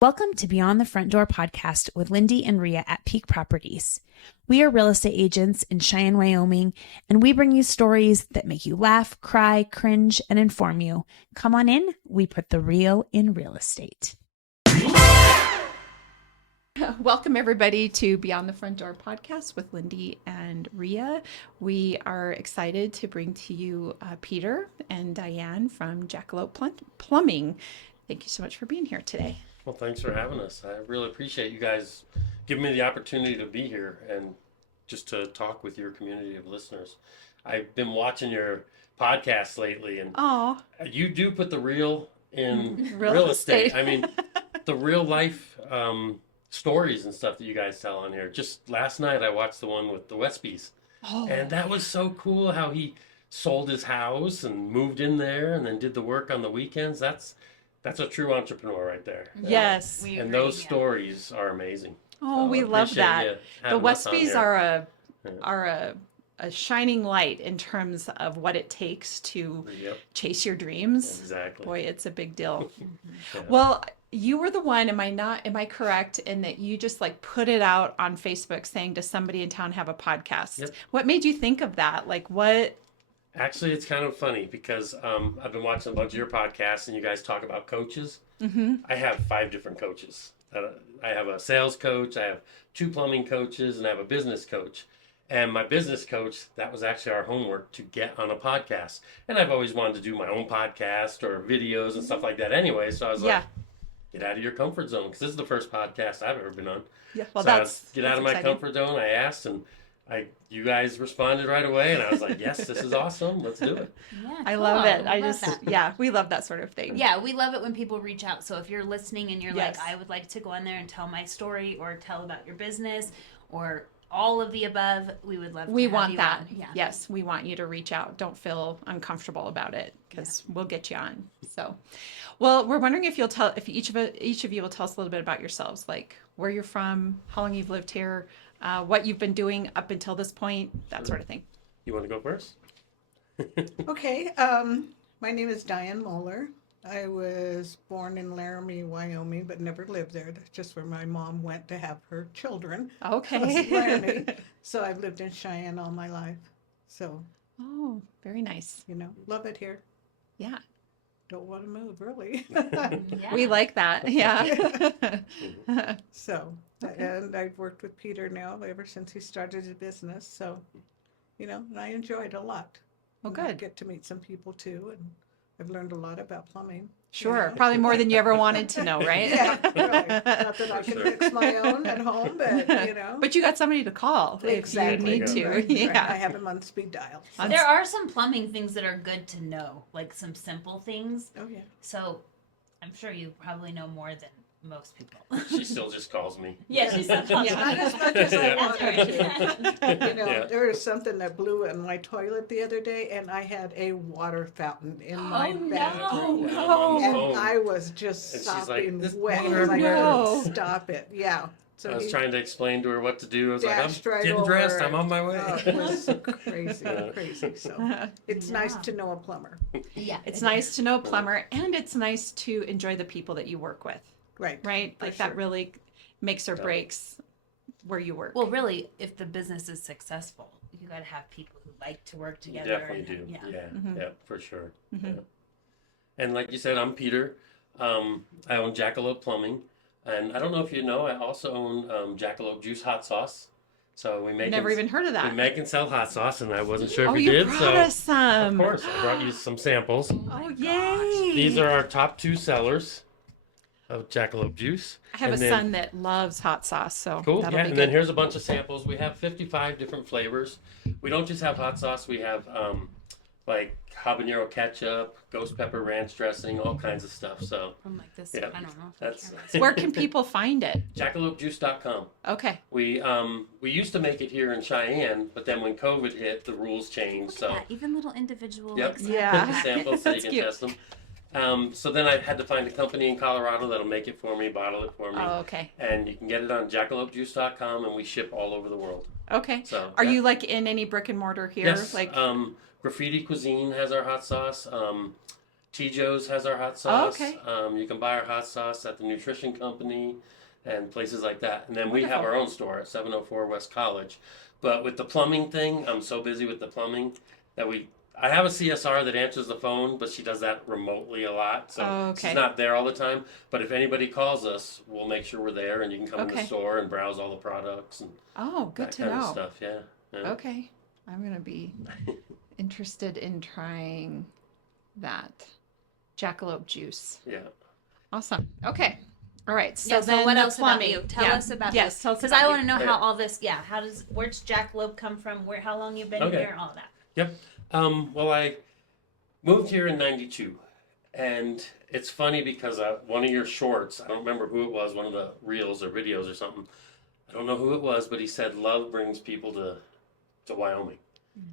Welcome to Beyond the Front Door podcast with Lindee and Rhea at Peak Properties. We are real estate agents in Cheyenne, Wyoming, and we bring you stories that make you laugh, cry, cringe, and inform you. Come on in. We put the real in real estate. Welcome, everybody, to Beyond the Front Door podcast with Lindee and Rhea. We are excited to bring to you Peter and Diane from Jackalope Plumbing. Thank you so much for being here today. Well, thanks for having us. I really appreciate you guys giving me the opportunity to be here and just to talk with your community of listeners. I've been watching your podcast lately, and you do put the real in real estate. I mean, the real life stories and stuff that you guys tell on here. Just last night, I watched the one with the Westbys, and that was so cool how he sold his house and moved in there and then did the work on the weekends. That's a true entrepreneur right there. Yes. And those stories are amazing. Oh, we love that. The Westbys are a shining light in terms of what it takes to chase your dreams. Exactly. Boy, it's a big deal. Well, you were the one, am I correct in that you just like put it out on Facebook saying, does somebody in town have a podcast? Yep. What made you think of that? Like what? Actually, it's kind of funny because I've been watching a bunch of your podcasts and you guys talk about coaches. I have 5 different coaches. I have a sales coach, I have 2 plumbing coaches, and I have a business coach. And my business coach, that was actually our homework to get on a podcast. And I've always wanted to do my own podcast or videos and stuff like that anyway. So I was like, get out of your comfort zone, because this is the first podcast I've ever been on. Yeah, well, so get out of my comfort zone. I asked, and you guys responded right away, and I was like, yes, this is awesome. Let's do it. Yeah, I love it. We love that sort of thing. Yeah, we love it when people reach out. So if you're listening and you're like, I would like to go on there and tell my story or tell about your business or all of the above, we would love to We have want you that. on. Yeah. Yes, we want you to reach out. Don't feel uncomfortable about it, because we'll get you on. So, well, we're wondering if each of you will tell us a little bit about yourselves, like where you're from, how long you've lived here, what you've been doing up until this point, that sort of thing. You want to go first? Okay. My name is Diane Moeller. I was born in Laramie, Wyoming, but never lived there. That's just where my mom went to have her children. Okay. Laramie. So I've lived in Cheyenne all my life. So. Oh, very nice. Love it here. Yeah. Don't want to move, really. We like that. Yeah. So, and I've worked with Peter now ever since he started his business. So, and I enjoy it a lot. Oh, good. I get to meet some people too, and I've learned a lot about plumbing. Sure. Probably more than you ever wanted to know, right? Yeah, really. Not that I can fix my own at home, but But you got somebody to call if you need to. Right. Yeah. I have him on speed dial. So. There are some plumbing things that are good to know, like some simple things. Oh, yeah. So I'm sure you probably know more than most people. She still just calls me. Yeah, she still calls me. Not as much as I want her That's to. There was something that blew in my toilet the other day, and I had a water fountain in my bathroom. No. And I was just And she's like, sopping "This wet. water Like, No. stop it. Yeah. So I was trying to explain to her what to do. I was like, I'm dashed right getting over dressed. it. I'm on my way. Oh, it was crazy. So it's nice to know a plumber. Yeah. It's nice to know a plumber, and it's nice to enjoy the people that you work with, Right. right? Like that really makes or breaks where you work. Well, really, if the business is successful, you got to have people who like to work You together. definitely do. Yeah. Yeah, for sure. Yeah. And like you said, I'm Peter. I own Jackalope Plumbing. And I don't know if you know, I also own Jackalope Juice hot sauce. So we make Never even heard of that. We make and sell hot sauce, and I wasn't sure if Oh, you did. brought So us some. of course, I brought you some samples. Oh, yay! These are our top 2 sellers of Jackalope Juice. I have And a then- son that loves hot sauce, so Cool. that'll Yeah, be and good. then here's a bunch of samples. We have 55 different flavors. We don't just have hot sauce. We have like habanero ketchup, ghost pepper ranch dressing, all kinds of stuff. So From like this, Yeah, I don't know. that's Where can people find it? jackalopejuice.com. Okay. We used to make it here in Cheyenne, but then when COVID hit, the rules changed. So Even little individual. Yep. Yeah. the samples so you That's can cute. test them. So then I had to find a company in Colorado that'll make it for me, bottle it for me. Oh, okay. And you can get it on jackalopejuice.com, and we ship all over the world. Okay. So Are yeah. you like in any brick and mortar here? Yes. Like Graffiti Cuisine has our hot sauce. Joe's has our hot sauce. okay. You can buy our hot sauce at the Nutrition Company and places like that. And then we have Wonderful. our own store at 704 West College. But with the plumbing thing, I'm so busy with the plumbing that I have a CSR that answers the phone, but she does that remotely a lot. So Okay. she's not there all the time. But if anybody calls us, we'll make sure we're there and you can come in the Okay. store and browse all the products and Oh, good that to kind know. of stuff. Yeah. Yeah. Okay. I'm going to be interested in trying that. Jackalope Juice. Yeah. Awesome. Okay. All right. So Yeah, then so what the else plumbing. about you? Tell Yeah. us about Yes, tell us because about I you. want to know Yeah. how all this. Yeah, where's Jackalope come from? How long you've been Okay. here? All of that. Yep. Well, I moved here in '92, and it's funny because one of your shorts, I don't remember who it was, one of the reels or videos or something. I don't know who it was, but he said love brings people to Wyoming.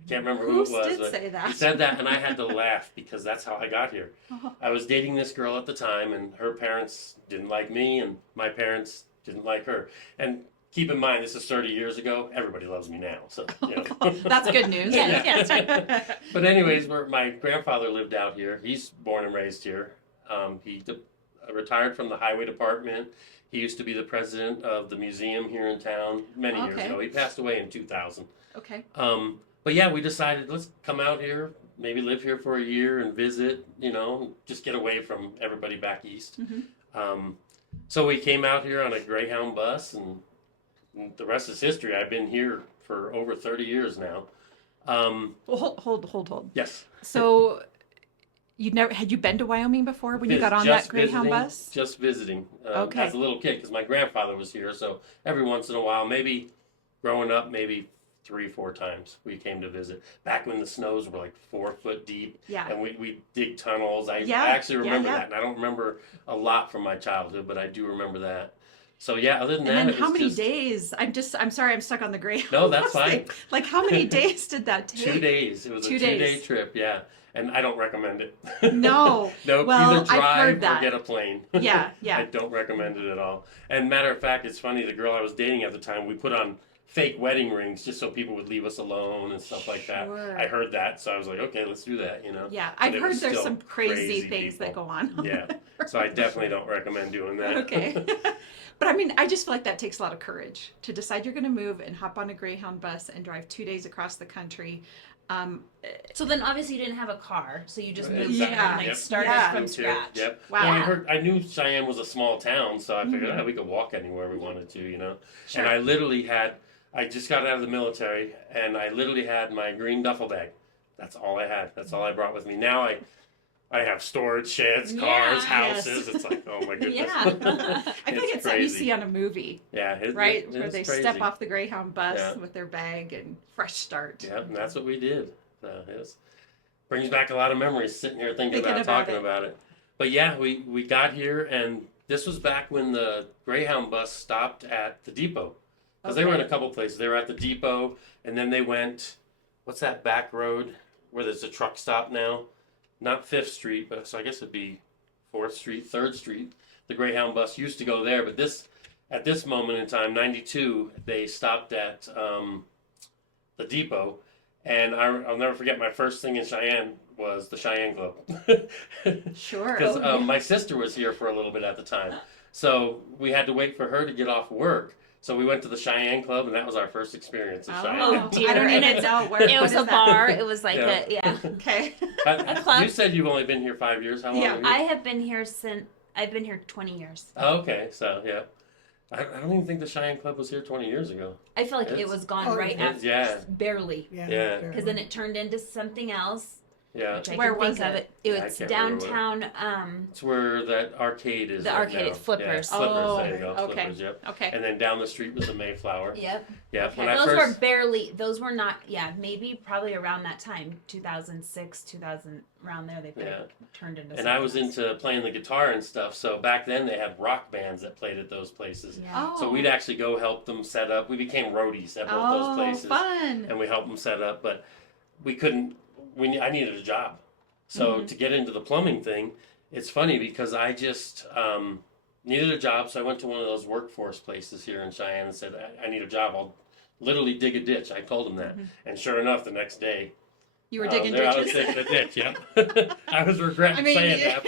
Can't remember who it was. did but say that? He said that, and I had to laugh because that's how I got here. Oh. I was dating this girl at the time, and her parents didn't like me, and my parents didn't like her. And keep in mind, this is 30 years ago. Everybody loves me now, so you know. That's good news. Yeah, Yeah. But anyways, my grandfather lived out here. He's born and raised here. He retired from the highway department. He used to be the president of the museum here in town many years Okay. ago. He passed away in 2000. Okay. But yeah, we decided let's come out here, maybe live here for a year and visit, you know, just get away from everybody back east. Mhm. So we came out here on a Greyhound bus, and the rest is history. I've been here for over 30 years now. Well, hold. Yes. So had you been to Wyoming before when you got on that Just Greyhound visiting, bus? Just visiting Okay. as a little kid because my grandfather was here. So every once in a while, maybe growing up, maybe 3-4 times we came to visit. Back when the snows were like 4 foot deep, Yeah. and we dig tunnels. I Yeah, actually remember yeah. that, and I don't remember a lot from my childhood, but I do remember that. So yeah, other than And that, then it how was many just days? I'm sorry, I'm stuck on the Greyhound. No, that's bus fine. thing. Like how many days did that take? 2 days. It was 2 a 2-day days. trip. Yeah, and I don't recommend it. No. No, Well, either I've drive heard or that. get a plane. Yeah, I yeah. don't recommend it at all. And matter of fact, it's funny, the girl I was dating at the time, we put on fake wedding rings just so people would leave us alone and stuff like that. Sure. I heard that, so I was like, okay, let's do that, you know. Yeah, But I've it heard was there's still some crazy things people. that go on. Yeah, so I definitely don't recommend doing that. Okay. But I mean, I just feel like that takes a lot of courage to decide you're going to move and hop on a Greyhound bus and drive 2 days across the country. So then, obviously, you didn't have a car, so you just moved Yeah. in and like Yep. started Yeah. from Me too. scratch. Yep. Wow. Well, I knew Cheyenne was a small town, so I figured we could walk anywhere we wanted to, you know. Sure. And I just got out of the military, and I literally had my green duffel bag. That's all I had. That's all I brought with me. Now I have storage sheds, cars, Yeah. houses. Yes. It's like, oh my goodness. Yeah. I feel like it's something you crazy. see on a movie, Yeah, right? It Where is they crazy. step off the Greyhound bus Yeah. with their bag and fresh start. Yeah, and that's what we did. It brings back a lot of memories sitting here thinking Thinking about about talking it. about it. But yeah, we got here, and this was back when the Greyhound bus stopped at the depot. Because they were in a couple places. They were at the depot, and then they went, what's that back road where there's a truck stop now? Not 5th Street, but so I guess it'd be 4th Street, 3rd Street. The Greyhound bus used to go there, but at this moment in time, 92, they stopped at the depot. And I'll never forget my first thing in Cheyenne was the Cheyenne Club. Sure. Because my sister was here for a little bit at the time. So we had to wait for her to get off work. So we went to the Cheyenne Club, and that was our first experience of Cheyenne. Oh, dear. I don't And even it's- know where It what was is a that? bar. It was like Yeah. yeah. Okay. A club. You said you've only been here 5 years. How long? Yeah, have you? I have been here I've been here 20 years. Oh, okay, so yeah. I don't even think the Cheyenne Club was here 20 years ago. I feel like it It's- was gone Oh, right it's- after. yeah. Barely. Yeah. sure. Because then it turned into something else. Yeah. Which I Where can was think of it? it. It Yeah, I was can't remember what- downtown. It's where that arcade is. The right arcade, now. Flippers. Yeah, Flippers, Oh, there you go. okay. Flippers, yep. Okay. And then down the street was the Mayflower. Yep. Yeah. Okay. When I Those first, were barely. Those were not. Yeah, maybe probably around that time, 2006, 2000, around there. They turned into. and I something was else. into playing the guitar and stuff. So back then they had rock bands that played at those places. Yeah. Oh. So we'd actually go help them set up. We became roadies at both those places, fun. and we helped them set up. But we couldn't. I needed a job, so to get into the plumbing thing, it's funny because I just needed a job. So I went to one of those workforce places here in Cheyenne and said, I need a job. I'll literally dig a ditch. I told them that, and sure enough, the next day You were digging I was ditches? digging a ditch, yeah. I was regretting saying that,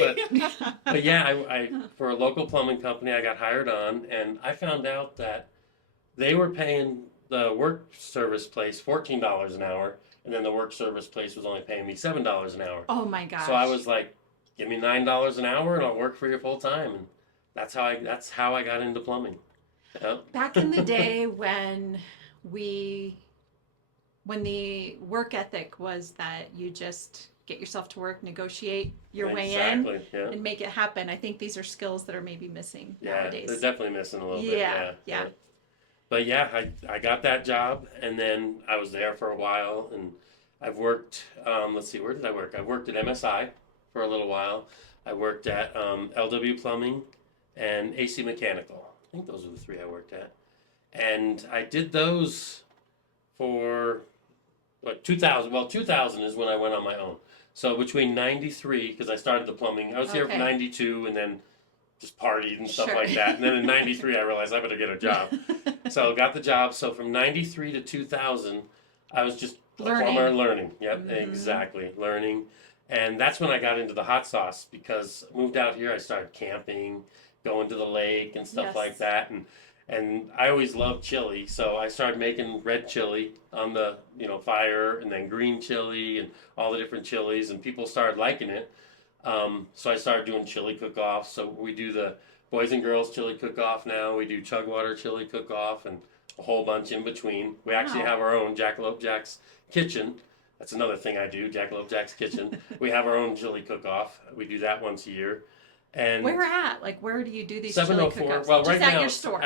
but yeah, I for a local plumbing company, I got hired on, and I found out that they were paying the work service place $14 an hour, and then the work service place was only paying me $7 an hour. Oh my gosh. So I was like, give me $9 an hour, and I'll work for you full time, and that's how I got into plumbing. Yeah. Back in the day when the work ethic was that you just get yourself to work, negotiate your way in, yeah. and make it happen. I think these are skills that are maybe missing nowadays. They're definitely missing a little bit. Yeah. But yeah, I got that job, and then I was there for a while, and I've worked, let's see, where did I work? I worked at MSI for a little while. I worked at LW Plumbing and AC Mechanical. I think those are the three I worked at. And I did those for, 2000. Well, 2000 is when I went on my own. So between 93, because I started the plumbing, I was here from 92 and then just partied and stuff like that. And then in 93, I realized I better get a job. So got the job. So from 93 to 2000, I was just a plumber learning. Yep, exactly, learning. And that's when I got into the hot sauce, because I moved out here, I started camping, going to the lake and stuff like that. And I always loved chili, so I started making red chili on the fire, and then green chili and all the different chilies, and people started liking it. So I started doing chili cook-offs. So we do the Boys and Girls Chili Cook-Off now. We do Chugwater Chili Cook-Off and a whole bunch in between. We actually have our own Jackalope Jacks Kitchen. That's another thing I do, Jackalope Jacks Kitchen. We have our own chili cook-off. We do that once a year. And where at? Like, where do you do these 704. chili cook-offs? Well, Just right at now, your store.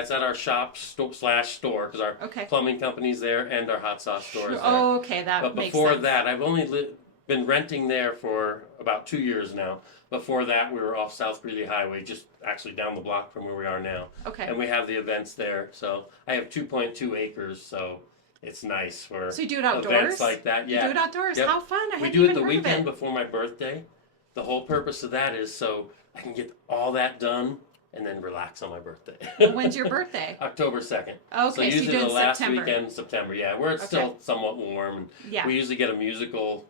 It's at our shop slash store, because our plumbing company's there and our hot sauce store is there. Oh, okay, that makes sense. But before that, I've only been renting there for about 2 years now. Before that, we were off South Greeley Highway, just actually down the block from where we are now. Okay. And we have the events there. So I have 2.2 acres, so it's nice for So you do it outdoors? events like that. Yeah. You do it outdoors? Yep. How fun. We do it the weekend before my birthday. The whole purpose of that is so I can get all that done and then relax on my birthday. When's your birthday? October 2nd. Okay, so usually you do it the in last September. weekend in September, where it's still somewhat warm. And we usually get a musical,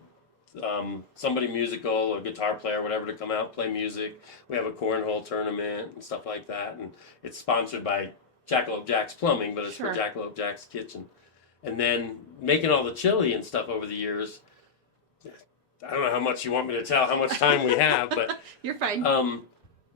somebody musical, a guitar player, whatever, to come out, play music. We have a cornhole tournament and stuff like that. And it's sponsored by Jackalope Jacks Plumbing, but it's for Jackalope Jacks Kitchen. And then making all the chili and stuff over the years, I don't know how much you want me to tell, how much time we have, but you're fine.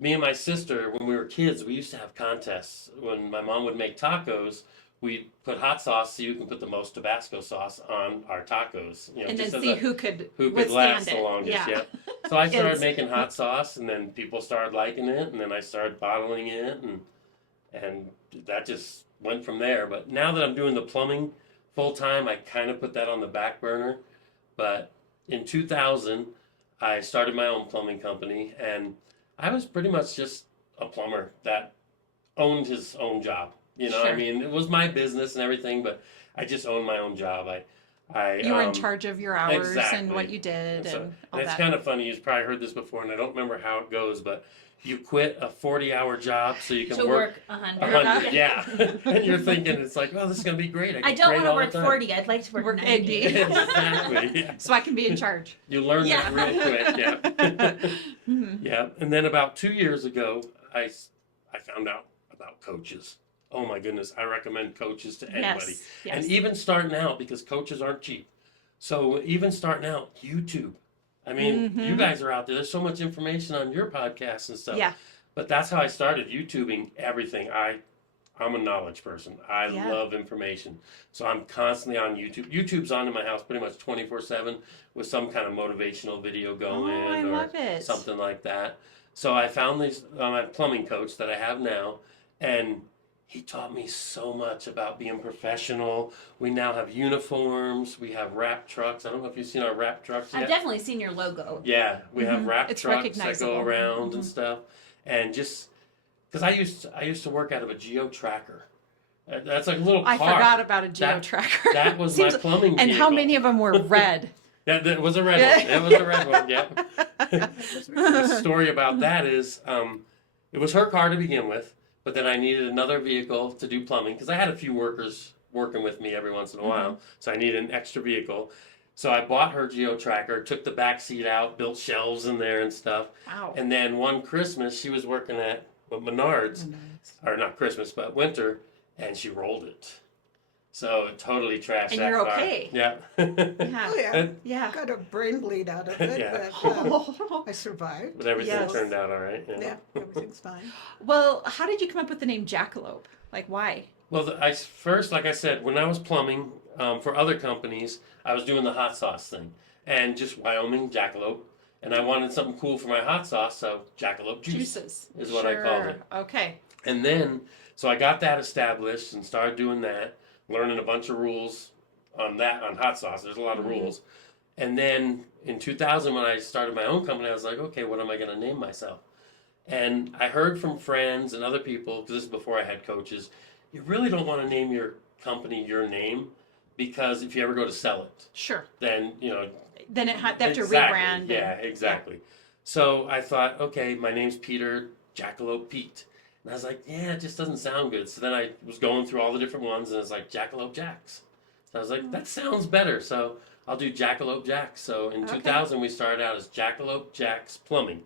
Me and my sister, when we were kids, we used to have contests. When my mom would make tacos, we'd put hot sauce so you can put the most Tabasco sauce on our tacos. And then see who could last the longest. Yeah. So I started making hot sauce, and then people started liking it, and then I started bottling it, and that just went from there. But now that I'm doing the plumbing full time, I kind of put that on the back burner. But in 2000, I started my own plumbing company, and I was pretty much just a plumber that owned his own job. I mean, it was my business and everything, but I just owned my own job. You were in charge of your hours and what you did and all it's that. kind of funny. You've probably heard this before, and I don't remember how it goes, but you quit a 40-hour job so you can work 100. Yeah. And you're thinking, it's like, oh, this is going to be great. I don't want to work 40. I'd like to work 90. Exactly. Yeah. So I can be in charge. You learn that real quick. Yeah. Yeah. And then about 2 years ago, I found out about coaches. Oh my goodness. I recommend coaches to anybody. Yes. And even starting out, because coaches aren't cheap. So even starting out, YouTube. I mean, you guys are out there. There's so much information on your podcast and stuff. Yeah. But that's how I started YouTubing everything. I'm a knowledge person. I love information. So I'm constantly on YouTube. YouTube's on in my house pretty much 24/7 with some kind of motivational video going love it. Something like that. So I found my plumbing coach that I have now, and he taught me so much about being professional. We now have uniforms. We have wrap trucks. I don't know if you've seen our wrap trucks yet. I've definitely seen your logo. Yeah, we have wrap trucks that go around and stuff. And just because I used to work out of a geo tracker. That's like a little car. I forgot about a geo tracker. That was my plumbing And vehicle. how many of them were red? That was a red one. It was a red one, yep. The story about that is it was her car to begin with. But then I needed another vehicle to do plumbing, because I had a few workers working with me every once in a while. So I needed an extra vehicle. So I bought her geo-tracker, took the back seat out, built shelves in there and stuff. Wow. And then one Christmas, she was working at Menards, or not Christmas, but winter, and she rolled it. So it totally trashed And that you're car. okay. Yeah. Yeah. Oh yeah. Yeah. Got a brain bleed out of it, Yeah. but I survived. But everything Yes. turned out all right. Yeah, everything's fine. Well, how did you come up with the name Jackalope? Like, why? Well, first, like I said, when I was plumbing for other companies, I was doing the hot sauce thing. And just Wyoming, Jackalope. And I wanted something cool for my hot sauce, so Jackalope Juice is what I called it. Okay. And then, so I got that established and started doing that, learning a bunch of rules on hot sauce. There's a lot of rules. And then in 2000, when I started my own company, I was like, okay, what am I going to name myself? And I heard from friends and other people, because this is before I had coaches, you really don't want to name your company your name, because if you ever go to sell it, Sure. then, Then they have to exactly, rebrand. Yeah, exactly. So I thought, okay, my name's Peter, Jackalope Pete. And I was like, yeah, it just doesn't sound good. So then I was going through all the different ones, and it's like Jackalope Jacks. So I was like, that sounds better. So I'll do Jackalope Jacks. So in 2000, we started out as Jackalope Jacks Plumbing.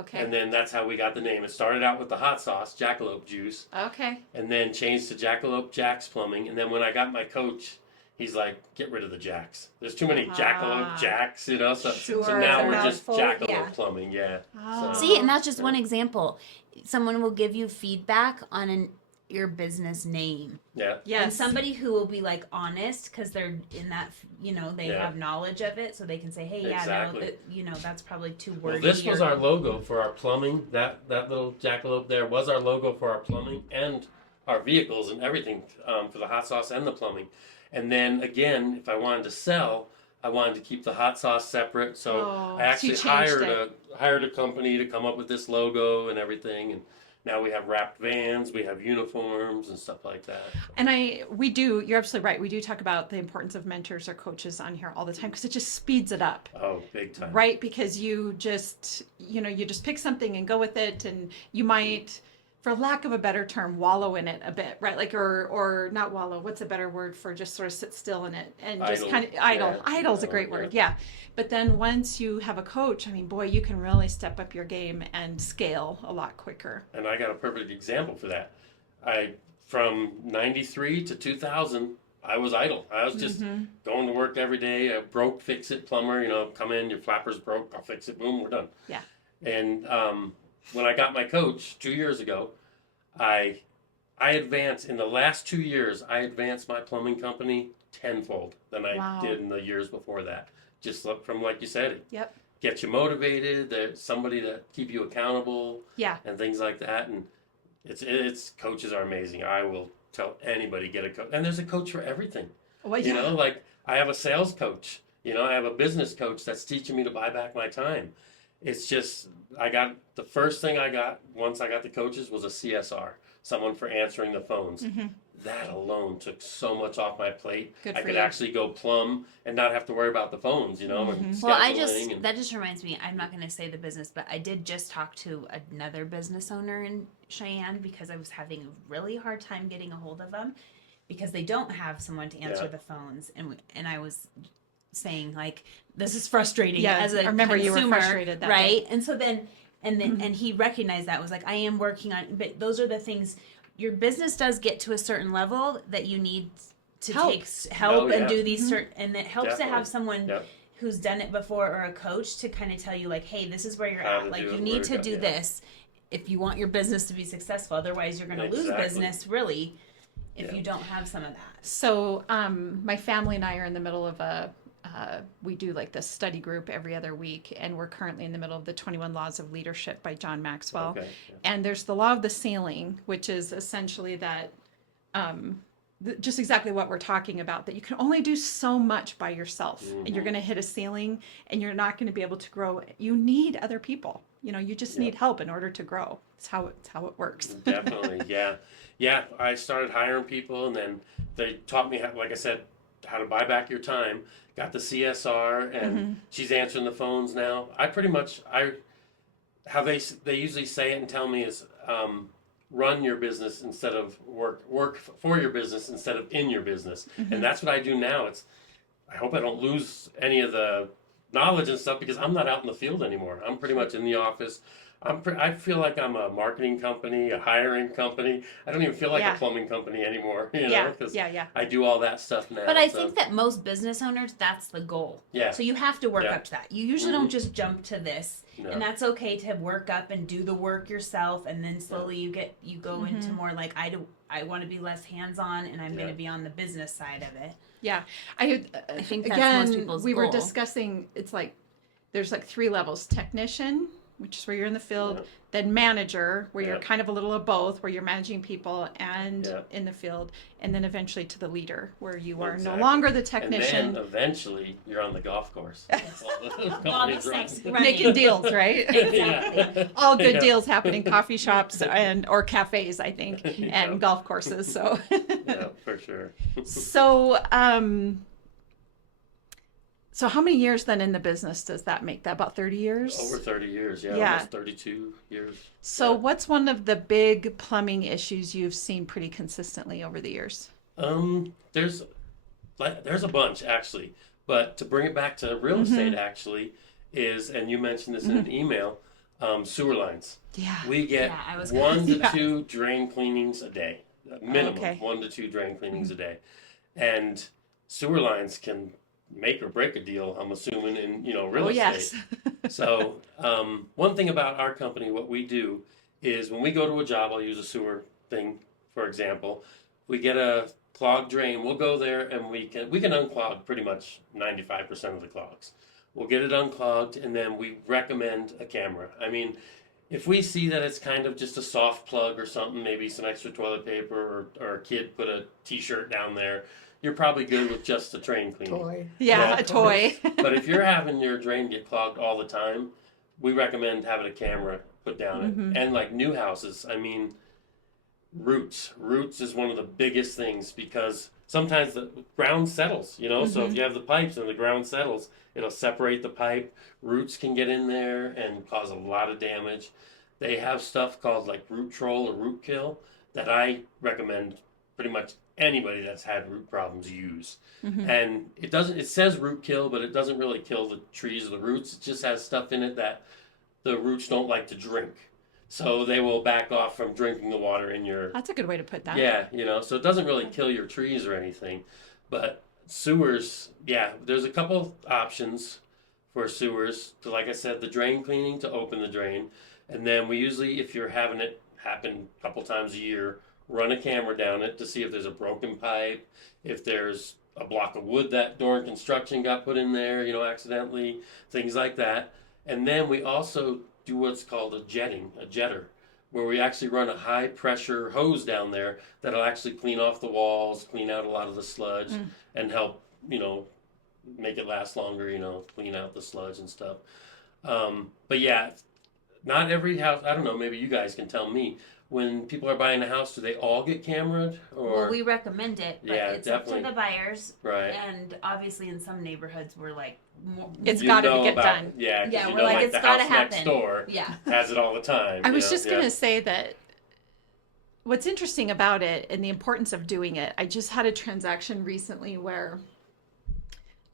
Okay. And then that's how we got the name. It started out with the hot sauce, Jackalope Juice. Okay. And then changed to Jackalope Jacks Plumbing. And then when I got my coach, he's like, get rid of the Jacks. There's too many Jackalope Jacks, So, Sure. so now It's a we're just mouthful, Jackalope yeah. Plumbing, yeah. Oh. So, See, and that's just one example. Someone will give you feedback on your business name. yeah. Yes. And somebody who will be like honest because they're in that, they Yeah. have knowledge of it, so they can say, hey, yeah, Exactly. no, that's probably too Well, wordy. this was or- our logo for our plumbing. That little jackalope there was our logo for our plumbing and our vehicles and everything for the hot sauce and the plumbing. And then again, if I wanted to sell, I wanted to keep the hot sauce separate. So Oh, I actually so you changed hired a company to come up with this logo and everything. And now we have wrapped vans, we have uniforms and stuff like that. And you're absolutely right. We do talk about the importance of mentors or coaches on here all the time because it just speeds it up. Oh, big time. Right? Because you just pick something and go with it, and you might, for lack of a better term, wallow in it a bit, right? Like, or not wallow. What's a better word for just sort of sit still in it and just Idle. kind of idle. Yeah, Idle's a idle, great yeah. word. Yeah. But then once you have a coach, I mean, boy, you can really step up your game and scale a lot quicker. And I got a perfect example for that. From 93 to 2000, I was idle. I was just going to work every day, a broke, fix it plumber, come in, your flapper's broke, I'll fix it, boom, we're done. Yeah. And when I got my coach 2 years ago, I advanced, in the last 2 years, I advanced my plumbing company tenfold than I Wow. did in the years before that. Just from, like you said, Yep. get you motivated, there's somebody to keep you accountable Yeah. and things like that. And it's coaches are amazing. I will tell anybody, get a coach. And there's a coach for everything. Well, You know, like I have a sales coach, I have a business coach that's teaching me to buy back my time. It's just, the first thing I got once I got the coaches was a CSR, someone for answering the phones. That alone took so much off my plate. Good I for could you. actually go plumb and not have to worry about the phones, and Well, scheduling and- that just reminds me, I'm not going to say the business, but I did just talk to another business owner in Cheyenne because I was having a really hard time getting a hold of them because they don't have someone to answer Yeah. the phones. And I was saying like, this is frustrating Yeah, as a I remember you were consumer, frustrated that right? day. And so then, and he recognized that, was like, I am working on, but those are the things. Your business does get to a certain level that you need to Help. take help Oh, and yeah. do these certain, and it helps to Definitely. have someone Yep. who's done it before or a coach to kind of tell you like, hey, this is where you're How at. to Like do you it, need where to to go, do yeah. this if you want your business to be successful. Otherwise, you're going to lose Exactly. business really if Yeah. you don't have some of that. So my family and I are in the middle of we do like this study group every other week, and we're currently in the middle of the 21 Laws of Leadership by John Maxwell. Okay, yeah. And there's the law of the ceiling, which is essentially that just exactly what we're talking about, that you can only do so much by yourself, and you're going to hit a ceiling and you're not going to be able to grow. You need other people. You just need help in order to grow. It's how it works. Definitely, yeah. I started hiring people, and then they taught me, like I said, how to buy back your time. Got the CSR, and she's answering the phones now. How they usually say it and tell me is, run your business instead of work for your business instead of in your business, and that's what I do now. I hope I don't lose any of the knowledge and stuff because I'm not out in the field anymore. I'm pretty much in the office. I feel like I'm a marketing company, a hiring company. I don't even feel like Yeah. a plumbing company anymore, Yeah, because yeah. I do all that stuff now. But I so. think that most business owners, that's the goal. Yeah. So you have to work Yeah. up to that. You usually don't just jump to this. No. And that's okay to work up and do the work yourself, and then slowly you go into more like I want to be less hands-on, and I'm going to be on the business side of it. Yeah. I think that's again, most people's we were goal. discussing, it's like there's like 3 levels: technician, which is where you're in the field, Yeah. then manager, where you're Yeah. kind of a little of both, where you're managing people and Yeah. in the field, and then eventually to the leader, where you are Exactly. no longer the And technician. then eventually you're on the golf course. That's all the All the companies sex run. running. Making deals, right? Exactly. All good Yeah. deals happen in coffee shops or cafes, I think, and Yeah. golf courses. So, Yeah, for sure. so, so how many years then in the business does that make? That about 30 years? Over 30 years, Yeah. almost 32 years. So, Yeah. what's one of the big plumbing issues you've seen pretty consistently over the years? There's a bunch actually, but to bring it back to real estate actually is, and you mentioned this in an email, sewer lines. Yeah. We get Yeah, I was 1 to Yeah. 2 drain cleanings a day, minimum Okay. 1 to 2 drain cleanings a day, and sewer lines can make or break a deal. I'm assuming in real Oh, estate. yes. So one thing about our company, what we do is when we go to a job, I'll use a sewer thing for example. We get a clogged drain. We'll go there and we can unclog pretty much 95% of the clogs. We'll get it unclogged and then we recommend a camera. I mean, if we see that it's kind of just a soft plug or something, maybe some extra toilet paper or a kid put a t-shirt down there, you're probably good with just a drain cleaning. Toy. Yeah, Yeah. a toy. But if you're having your drain get clogged all the time, we recommend having a camera put down it. And like new houses, I mean, roots is one of the biggest things because sometimes the ground settles, so if you have the pipes and the ground settles, it'll separate the pipe. Roots can get in there and cause a lot of damage. They have stuff called like root troll or root kill that I recommend pretty much anybody that's had root problems use. And it says root kill, but it doesn't really kill the trees or the roots. It just has stuff in it that the roots don't like to drink. So they will back off from drinking the water in your... That's a good way to put that. Yeah, so it doesn't really kill your trees or anything. But sewers, yeah, there's a couple options for sewers. So like I said, the drain cleaning to open the drain. And then we usually, if you're having it happen a couple times a year, run a camera down it to see if there's a broken pipe, if there's a block of wood that during construction got put in there, accidentally, things like that. And then we also do what's called a jetter, where we actually run a high pressure hose down there that'll actually clean off the walls, clean out a lot of the sludge, and help, make it last longer, clean out the sludge and stuff. But yeah, not every house, I don't know, maybe you guys can tell me, when people are buying a house, do they all get cameraed? Or Well, we recommend it, but Yeah, it's definitely. up to the buyers. Right. And obviously, in some neighborhoods, we're like, more, It's You got to know get about- done. Yeah, 'cause Yeah, you we're know, like, like it's the gotta house next happen. door yeah. has it all the time. I was just yeah. going to say that what's interesting about it and the importance of doing it, I just had a transaction recently where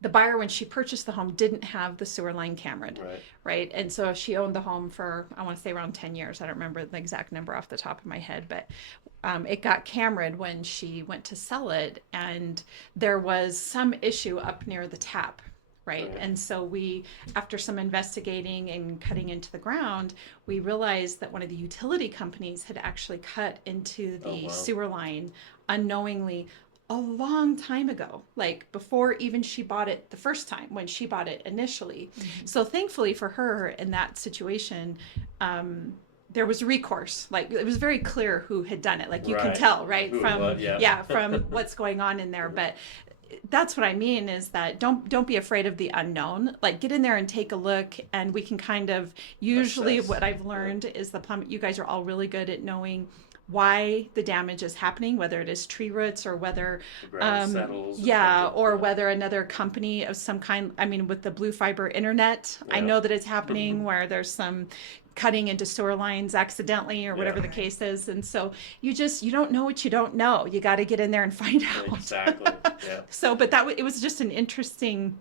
the buyer, when she purchased the home, didn't have the sewer line cameraed, right? And so she owned the home for, I want to say around 10 years. I don't remember the exact number off the top of my head, but it got cameraed when she went to sell it, and there was some issue up near the tap. Right. And so we, after some investigating and cutting into the ground, we realized that one of the utility companies had actually cut into the sewer line unknowingly a long time ago, like before even she bought it the first time, when she bought it initially. So thankfully for her in that situation, there was recourse. Like it was very clear who had done it. Like you can tell, right? Who it From was, yeah. from what's going on in there. But that's what I mean is that don't be afraid of the unknown. Like get in there and take a look, and we can kind of usually Assess. what I've learned is you guys are all really good at knowing why the damage is happening, whether it is tree roots or whether The ground settles. or whether another company of some kind, I mean, with the blue fiber internet, I know that it's happening where there's some cutting into sewer lines accidentally or whatever the case is. And so you don't know what you don't know. You got to get in there and find out. Exactly. Yeah. So, but it was just an interesting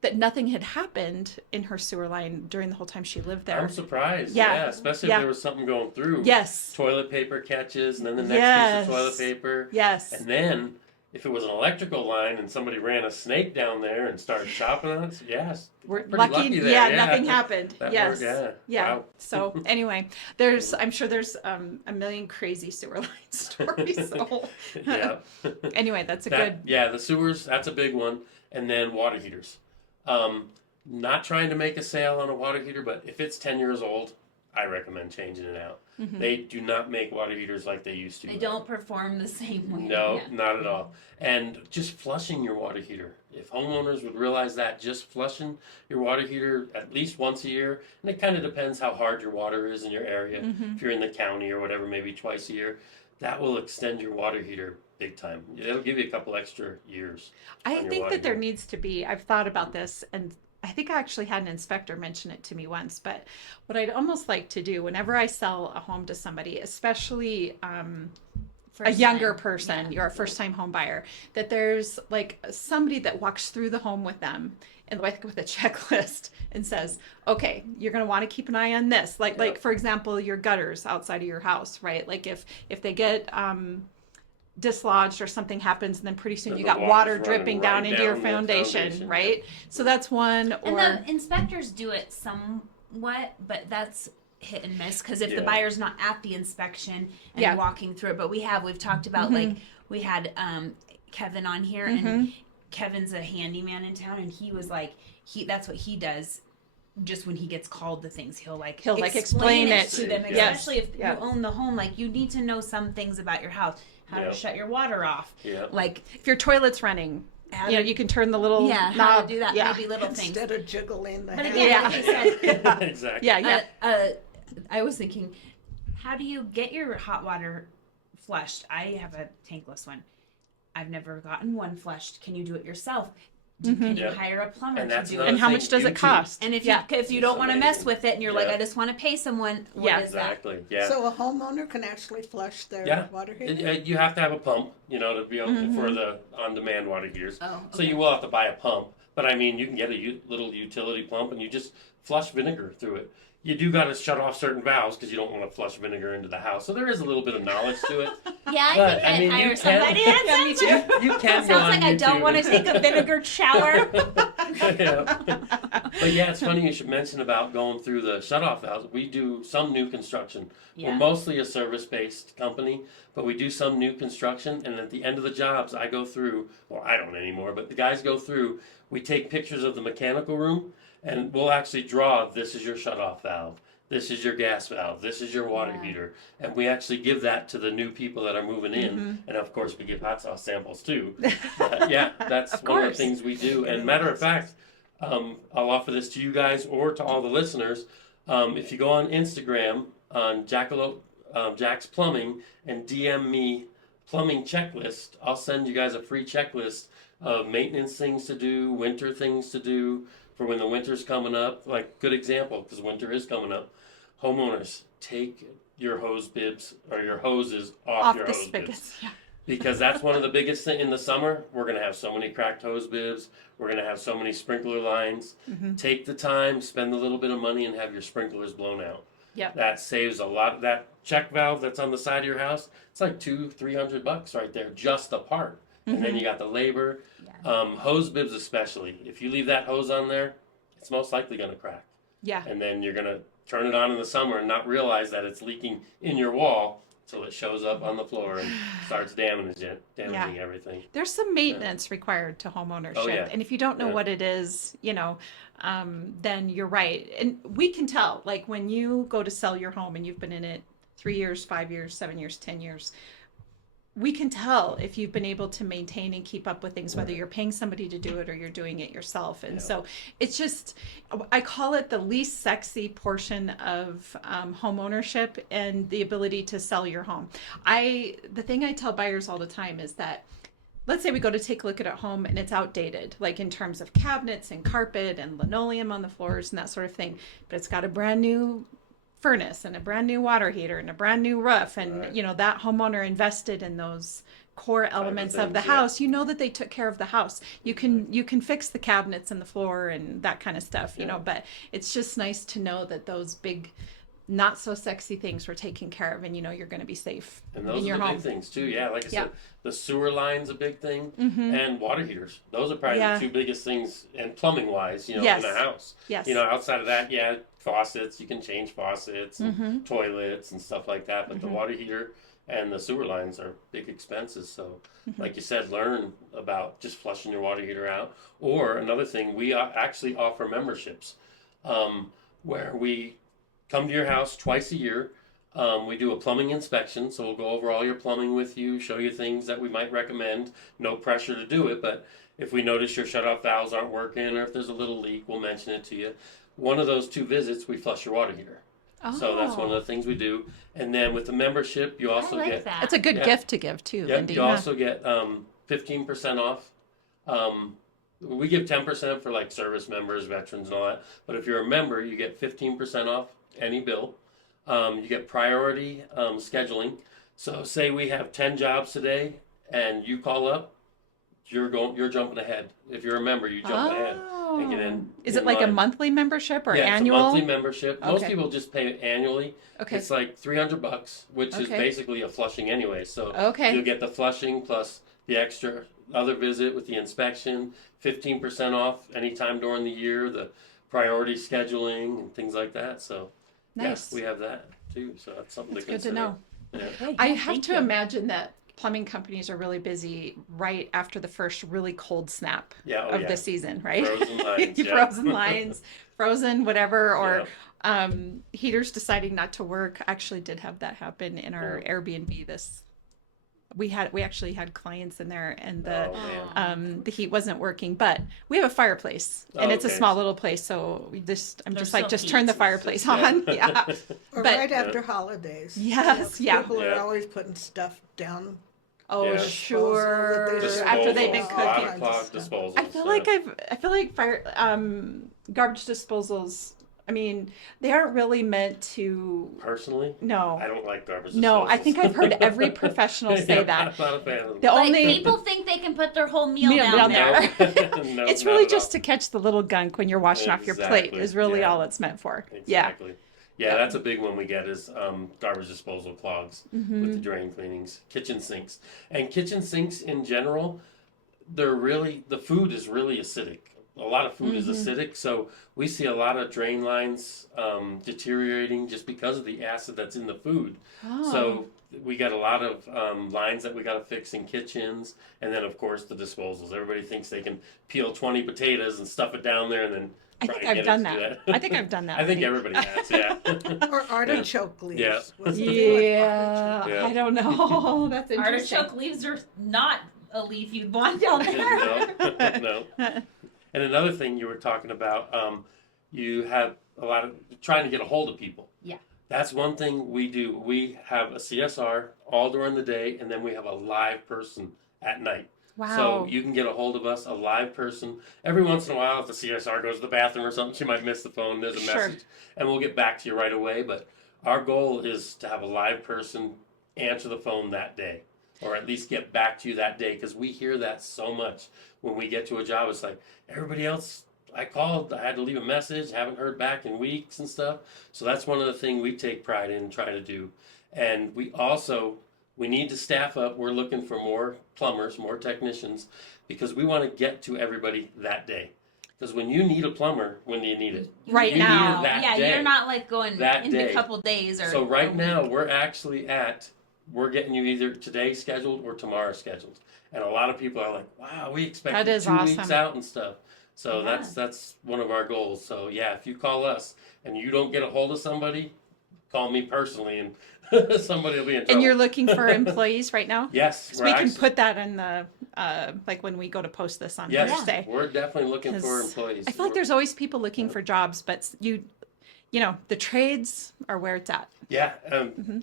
that nothing had happened in her sewer line during the whole time she lived there. I'm surprised. Yeah. Yeah, especially if there was something going through. Yes. Toilet paper catches, and then the next piece of toilet paper. Yes. And then, if it was an electrical line and somebody ran a snake down there and started chopping on it, yes. We're pretty lucky there. Yeah, nothing happened. That Yes. worked, Yeah. Wow. So anyway, I'm sure there's a million crazy sewer line stories. So Yeah. anyway, that's a good. Yeah, the sewers, that's a big one. And then water heaters. Not trying to make a sale on a water heater, but if it's 10 years old, I recommend changing it out. Mm-hmm. They do not make water heaters like they used to. They don't perform the same way. No, not at all. And just flushing your water heater. If homeowners would realize that, just flushing your water heater at least once a year, and it kind of depends how hard your water is in your area. Mm-hmm. If you're in the county or whatever, maybe twice a year, that will extend your water heater big time. It'll give you a couple extra years. I think that there needs to be, I've thought about this, and I think I actually had an inspector mention it to me once, but what I'd almost like to do whenever I sell a home to somebody, especially a younger person, you're a first time home buyer, that there's like somebody that walks through the home with them and with a checklist and says, okay, you're going to want to keep an eye on this. Like for example, your gutters outside of your house, right? Like if they get dislodged or something happens, and then pretty soon you got water dripping down into your foundation, right? So that's one. Or And the inspectors do it somewhat, but that's hit and miss because if the buyer's not at the inspection and walking through it, but we've talked about like we had Kevin on here, and Kevin's a handyman in town, and he was like that's what he does. Just when he gets called to things, he'll explain it to them, especially if you own the home. Like you need to know some things about your house, how to shut your water off. Yeah. Like if your toilet's running, you can turn the little knob. How to do that. Maybe little things instead of jiggling the. But again, like I said, exactly. I was thinking, how do you get your hot water flushed? I have a tankless one. I've never gotten one flushed. Can you do it yourself? Can you hire a plumber to do it? And how much does it cost? And if you don't want to mess with it and you're like, I just want to pay someone, what is that? Yeah. So a homeowner can actually flush their water heater? You have to have a pump, to be able for the on-demand water heaters. Oh, okay. So you will have to buy a pump. But I mean, you can get a little utility pump and you just flush vinegar through it. You do got to shut off certain valves because you don't want to flush vinegar into the house. So there is a little bit of knowledge to it. Yeah, I think I'd hire somebody. You can. Sounds like I don't want to take a vinegar shower. But yeah, it's funny you should mention about going through the shutoff valves. We do some new construction. We're mostly a service-based company, but we do some new construction. And at the end of the jobs, I go through, well, I don't anymore, but the guys go through. We take pictures of the mechanical room. And we'll actually draw, this is your shutoff valve, this is your gas valve, this is your water heater. And we actually give that to the new people that are moving in. And of course, we give hot sauce samples too. That's one of the things we do. And matter of fact, I'll offer this to you guys or to all the listeners. If you go on Instagram on Jackalope Jacks Plumbing and DM me plumbing checklist, I'll send you guys a free checklist of maintenance things to do, winter things to do, for when the winter's coming up. Like, good example, because winter is coming up. Homeowners, take your hose bibs or your hoses off your hose bibs. Because that's one of the biggest things in the summer. We're going to have so many cracked hose bibs. We're going to have so many sprinkler lines. Take the time, spend a little bit of money, and have your sprinklers blown out. That saves a lot. That check valve that's on the side of your house, it's like $200-300 right there, just a part. And then you got the labor. Hose bibs especially. If you leave that hose on there, it's most likely going to crack. And then you're going to turn it on in the summer and not realize that it's leaking in your wall until it shows up on the floor and starts damaging everything. There's some maintenance required to homeownership. And if you don't know what it is, then you're right. And we can tell, like when you go to sell your home and you've been in it 3 years, 5 years, 7 years, 10 years, we can tell if you've been able to maintain and keep up with things, whether you're paying somebody to do it or you're doing it yourself. And so it's just, I call it the least sexy portion of home ownership and the ability to sell your home. The thing I tell buyers all the time is that, let's say we go to take a look at a home and it's outdated, like in terms of cabinets and carpet and linoleum on the floors and that sort of thing, but it's got a brand new furnace and a brand new water heater and a brand new roof, and that homeowner invested in those core elements of the house. You know that they took care of the house. You can fix the cabinets and the floor and that kind of stuff, but it's just nice to know that those big, not so sexy things were taken care of, and you're going to be safe and those in your are the home. big things too. Like I said, the sewer line's a big thing, and water heaters. Those are probably the two biggest things, and plumbing wise, in a house. Outside of that, faucets, you can change faucets and toilets and stuff like that, but the water heater and the sewer lines are big expenses. So like you said, learn about just flushing your water heater out. Or another thing, we actually offer memberships where we come to your house twice a year. We do a plumbing inspection, so we'll go over all your plumbing with you, show you things that we might recommend. No pressure to do it, but if we notice your shut-off valves aren't working or if there's a little leak, we'll mention it to you. One of those 2 visits, we flush your water heater. So that's one of the things we do. And then with the membership, you also get... that. It's a good gift to give too, Lindee. You also get 15% off. We give 10% for like service members, veterans and all that. But if you're a member, you get 15% off any bill. You get priority scheduling. So say we have 10 jobs today and you call up, you're jumping ahead. If you're a member, you jump ahead and get in. Is it like a monthly membership or annual? It's a monthly membership. Most people just pay it annually. It's like $300, which is basically a flushing anyway. So you'll get the flushing plus the extra other visit with the inspection, 15% off anytime during the year, the priority scheduling and things like that. So nice. We have that too. So that's something to Good consider. to know. Okay, I have to imagine that plumbing companies are really busy right after the first really cold snap of the season, right? Frozen lines, frozen lines, frozen whatever, or heaters deciding not to work. Actually did have that happen in our Airbnb we actually had clients in there and the heat wasn't working, but we have a fireplace and it's a small little place, so just turn the fireplace on. Or right after holidays. Yes, People are always putting stuff down. Oh, sure. After they've been cooking. Disposals. I feel like fire garbage disposals. I mean, they aren't really meant to. Personally, no. I don't like garbage disposals. No, I think I've heard every professional say that. I'm not a fan of them. The only people think they can put their whole meal down there. No, it's really just to catch the little gunk when you're washing off your plate. Is really all it's meant for. Exactly. Yeah, that's a big one we get is garbage disposal clogs with the drain cleanings, kitchen sinks. And kitchen sinks in general, the food is really acidic. A lot of food is acidic, so we see a lot of drain lines deteriorating just because of the acid that's in the food. So we got a lot of lines that we got to fix in kitchens, and then of course the disposals. Everybody thinks they can peel 20 potatoes and stuff it down there and then I think I've done that. I think I've done that. I think everybody has, Or artichoke leaves. Yeah. I don't know. That's interesting. Artichoke leaves are not a leaf you'd want down there. No. And another thing you were talking about, you have a lot of trying to get a hold of people. Yeah. That's one thing we do. We have a CSR all during the day, and then we have a live person at night. Wow. So you can get a hold of us, a live person. Every once in a while, if the CSR goes to the bathroom or something, she might miss the phone. There's a message, and we'll get back to you right away. But our goal is to have a live person answer the phone that day, or at least get back to you that day, because we hear that so much when we get to a job. It's like, everybody else, I called, I had to leave a message, haven't heard back in weeks and stuff. So that's one of the things we take pride in trying to do. And we need to staff up. We're looking for more plumbers, more technicians, because we want to get to everybody that day. Because when you need a plumber, when do you need it? Right you now. Need it that day. You're not like going in a couple days or. So right now we're actually we're getting you either today scheduled or tomorrow scheduled. And a lot of people are like, wow, we expect 2 weeks out and stuff. So that's one of our goals. So yeah, if you call us and you don't get a hold of somebody, call me personally, and somebody will be in trouble. And you're looking for employees right now? Yes. So we can put that in the, like when we go to post this on Thursday. We're definitely looking for 'Cause employees. I feel like there's always people looking for jobs, but you know, the trades are where it's at. Yeah,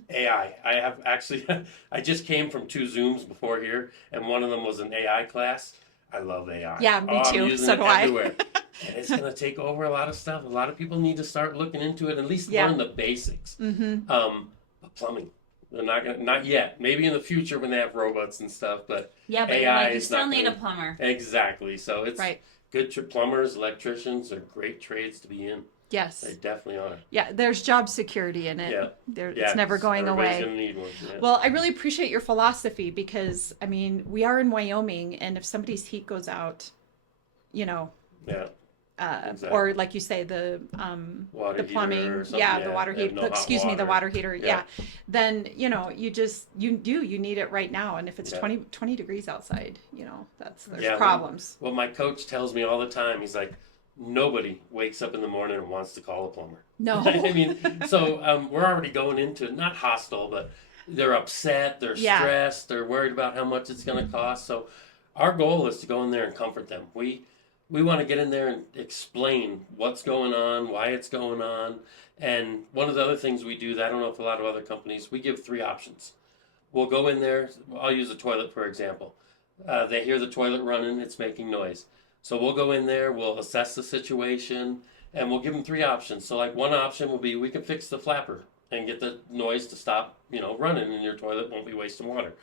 AI. I have actually, I just came from 2 Zooms before here, and one of them was an AI class. I love AI. Yeah, me I'm too. using So it do I. everywhere. And it's going to take over a lot of stuff. A lot of people need to start looking into it, at least learn the basics. But plumbing, they're not yet. Maybe in the future when they have robots and stuff, but Yeah, but AI you is still not need a gonna- plumber. Exactly. So it's Right. good. Plumbers, electricians are great trades to be in. Yes. They definitely are. Yeah, there's job security in it. Yeah. It's never going everybody's away. Gonna need one. Yeah. Well, I really appreciate your philosophy because, I mean, we are in Wyoming, and if somebody's heat goes out, you know, Yeah. Exactly. or like you say, the Water the heater plumbing, or something, the water they have heater, no hot excuse me, the water. water heater, then, you know, you need it right now. And if it's 20 degrees outside, you know, there's problems. Well, my coach tells me all the time, he's like, nobody wakes up in the morning and wants to call a plumber. No. I mean, so we're already going into, not hostile, but they're upset, they're stressed, they're worried about how much it's going to cost. So our goal is to go in there and comfort them. We want to get in there and explain what's going on, why it's going on. And one of the other things we do that I don't know if a lot of other companies, we give 3 options. We'll go in there, I'll use a toilet for example. They hear the toilet running, it's making noise. So we'll go in there, we'll assess the situation, and we'll give them 3 options. So like one option will be we can fix the flapper and get the noise to stop, running, and your toilet won't be wasting water.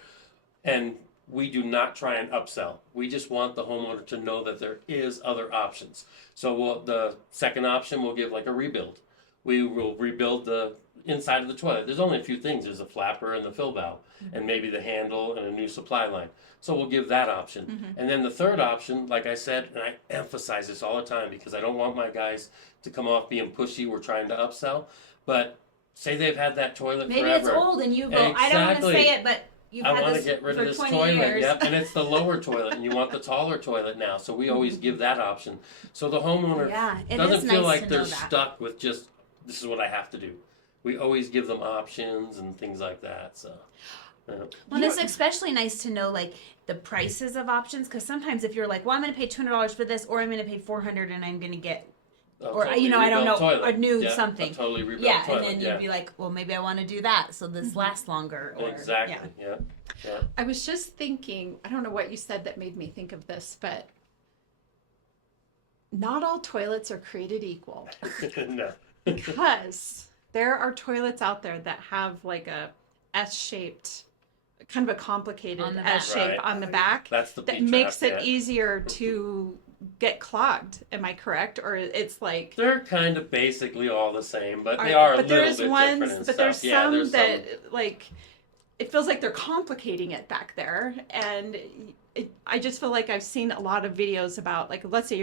And we do not try and upsell. We just want the homeowner to know that there is other options. So the second option we'll give like a rebuild. We will rebuild the inside of the toilet. There's only a few things. There's a flapper and the fill valve, and maybe the handle and a new supply line. So we'll give that option. And then the third option, like I said, and I emphasize this all the time because I don't want my guys to come off being pushy. We're trying to upsell. But say they've had that toilet Maybe forever. it's old and you go, I don't want to say it, but you've I had want to this get rid for of this 20 toilet. years. Yep, and it's the lower toilet, and you want the taller toilet now. So we always give that option. So the homeowner it doesn't is feel nice like to they're know that. stuck with just this is what I have to do. We always give them options and things like that. So. Well, it's especially nice to know like the prices of options because sometimes if you're like, well, I'm going to pay $200 for this, or I'm going to pay $400 and I'm going to get, or totally I don't know, toilet. a new Yeah, something. A totally rebuilt Yeah, toilet. and then you'd be like, well, maybe I want to do that so this lasts longer. Or, Exactly. Yeah. Yeah. I was just thinking, I don't know what you said that made me think of this, but not all toilets are created equal. No. Because there are toilets out there that have like a S-shaped, kind of a complicated On the back. S shape Right. on the back That's the that P-trap, makes it yeah. easier to get clogged. Am I correct? Or it's like They're kind of basically all the same, but they are a but little there's bit ones, different and but stuff. there's Yeah, some there's that like it feels like they're complicating it back there, and I just feel like I've seen a lot of videos about like let's say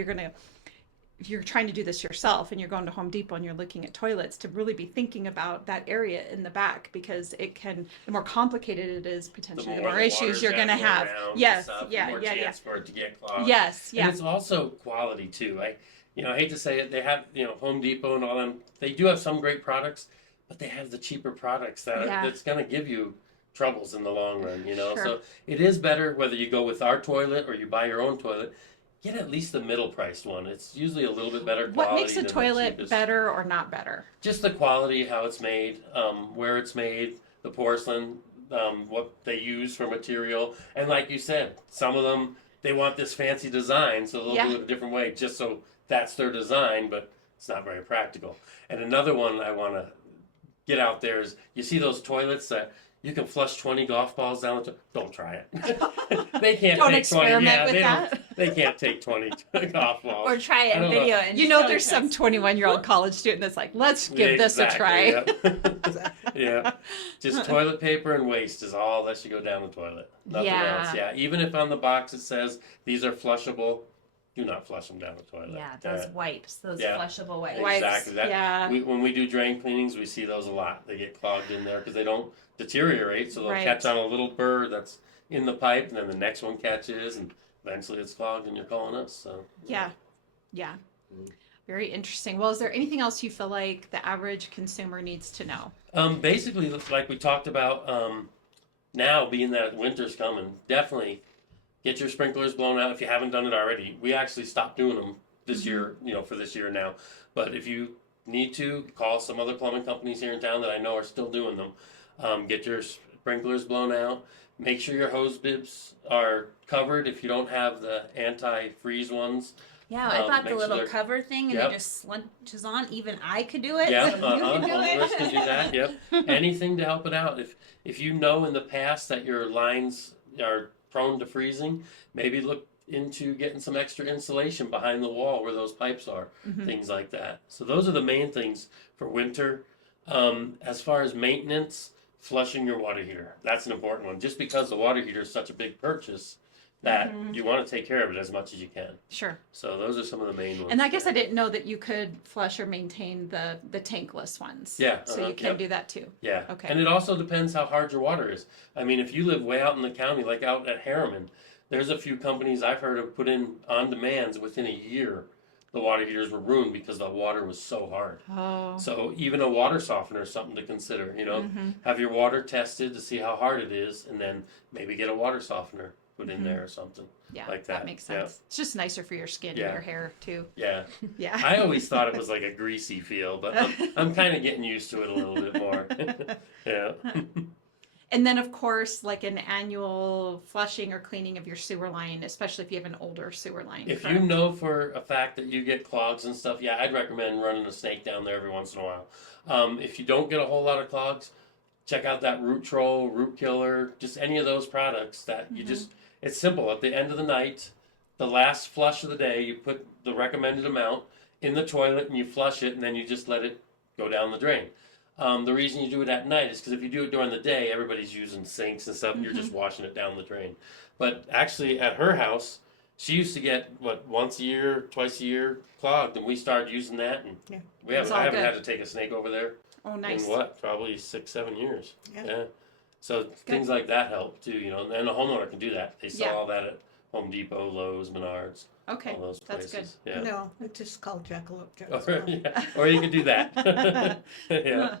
if you're trying to do this yourself and you're going to Home Depot and you're looking at toilets, to really be thinking about that area in the back because the more complicated it is, potentially the more the issues water's you're going to gotta go have. around and Yes, stuff, the yeah, more yeah, yeah. chance for it to get clogged. Yes, yeah. And it's also quality too. I hate to say it, they have Home Depot and all them. They do have some great products, but they have the cheaper products that's going to give you troubles in the long run. Sure. So it is better whether you go with our toilet or you buy your own toilet. Get at least the middle priced one. It's usually a little bit better quality. What makes a than the toilet cheapest. better or not better? Just the quality, how it's made, where it's made, the porcelain, what they use for material, and like you said, some of them they want this fancy design, so they'll do it a different way, just so that's their design, but it's not very practical. And another one I want to get out there is you see those toilets that you can flush 20 golf balls down the Don't try it. They can't Don't take 20. experiment Yeah, with that. They can't take 20 golf balls. Or try it I in don't video. know. And You know, there's some 21-year-old college student that's like, let's give this a try. Yeah. Just toilet paper and waste is all that should go down the toilet. Nothing else. Yeah. Even if on the box it says these are flushable, do not flush them down the toilet. Yeah, those wipes, those Yeah. flushable wipes. Exactly. Yeah. When we do drain cleanings, we see those a lot. They get clogged in there because they don't deteriorate, so they'll Right. catch on a little burr that's in the pipe, and then the next one catches, and eventually it's clogged, and you're calling us. So Yeah. Very interesting. Well, is there anything else you feel like the average consumer needs to know? Basically, like we talked about, now being that winter's coming, definitely get your sprinklers blown out if you haven't done it already. We actually stopped doing them this year, for this year now. But if you need to, call some other plumbing companies here in town that I know are still doing them. Get your sprinklers blown out. Make sure your hose bibs are covered if you don't have the anti-freeze ones. Yeah, I bought the make little sure cover thing and Yep. it just slunches on. Even I could do it. Yeah, So you can do homeowners it. can do that. Yep, anything to help it out. If you know in the past that your lines are prone to freezing, maybe look into getting some extra insulation behind the wall where those pipes are, things like that. So those are the main things for winter. As far as maintenance, flushing your water heater. That's an important one. Just because the water heater is such a big purchase, that you want to take care of it as much as you can. Sure. So those are some of the main ones. And I guess I didn't know that you could flush or maintain the tankless ones. Yeah. So you can do that too. Yeah. Okay. And it also depends how hard your water is. I mean, if you live way out in the county, like out at Harriman, there's a few companies I've heard of put in on demands within a year. The water heaters were ruined because the water was so hard. Oh. So even a water softener is something to consider. Have your water tested to see how hard it is, and then maybe get a water softener put in there or something. Yeah, like that. makes Yeah. sense. It's just nicer for your skin Yeah. and your hair too. Yeah. Yeah. I always thought it was like a greasy feel, but I'm kind of getting used to it a little bit more. Yeah. And then, of course, like an annual flushing or cleaning of your sewer line, especially if you have an older sewer line. If correct? you know for a fact that you get clogs and stuff, yeah, I'd recommend running a snake down there every once in a while. If you don't get a whole lot of clogs, check out that Root Troll, Root Killer, just any of those products that you just, it's simple. At the end of the night, the last flush of the day, you put the recommended amount in the toilet and you flush it, and then you just let it go down the drain. The reason you do it at night is because if you do it during the day, everybody's using sinks and stuff, and you're just washing it down the drain. But actually, at her house, she used to get, once a year, twice a year clogged, and we started using that, and It's all I haven't good. had to take a snake over there Oh, nice. in probably 6-7 years. Yeah. So things like that help too, and a homeowner can do that. They sell Yeah. all that at Home Depot, Lowe's, Menards, Okay, all those that's places. good. Yeah. No, it's just called Jackalope Jacks Or, Kitchen. yeah. Or you could do that. Yeah.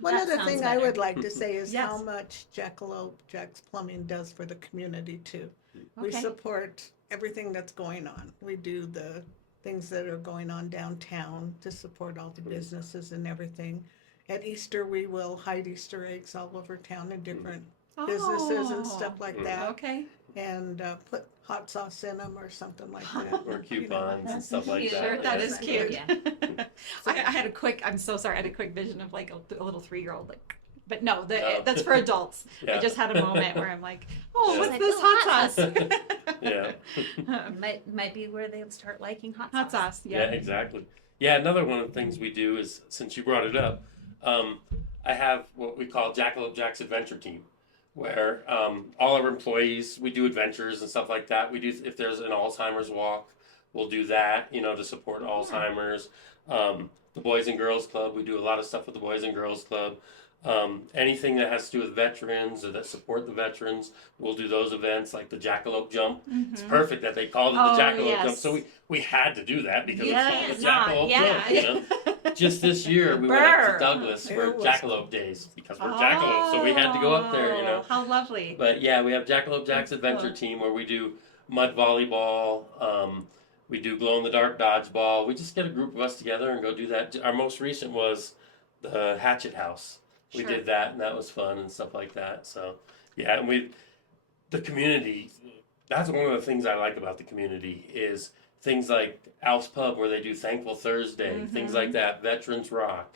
One That other sounds thing I better. would like to say is Yes. how much Jackalope Jacks Plumbing does for the community too. We Okay. support everything that's going on. We do the things that are going on downtown to support all the businesses and everything. At Easter, we will hide Easter eggs all over town in different businesses and stuff like that, Okay. and put hot sauce in them or something like that. Or coupons and stuff like cute. that. Sure, that yeah. is cute. Yeah. I had a quick, I'm so sorry, I had a quick vision of like a little 3-year-old, like, but no, Oh. that's for adults. I Yeah. just had a moment where I'm like, oh, Yeah. what's Like, this oh, hot hot sauce? Yeah. Might be where they'll start liking hot Hot sauce. sauce, Yeah, yeah. exactly. Yeah, another one of the things we do is, since you brought it up, I have what we call Jackalope Jacks Adventure Team, where all our employees, we do adventures and stuff like that. We do, if there's an Alzheimer's walk, we'll do that, to support Alzheimer's. The Boys and Girls Club, we do a lot of stuff with the Boys and Girls Club. Anything that has to do with veterans or that support the veterans, we'll do those events like the Jackalope Jump. It's perfect that they called it the Oh, Jackalope yes. So we had to do that because Yeah, it's it's called the not- Jackalope yeah. Jump. Just this year we went up Brr. to Douglas for It was- Jackalope Days because we're Jackalope, so we had to go up there. Oh, how lovely. But yeah, we have Jackalope Jacks Adventure Team where we do mud volleyball. We do glow in the dark dodgeball. We just get a group of us together and go do that. Our most recent was the Hatchet House. We Sure. did that, and that was fun and stuff like that. So yeah, and the community. That's one of the things I like about the community is things like Alf's Pub where they do Thankful Thursday, things like that. Veterans Rock,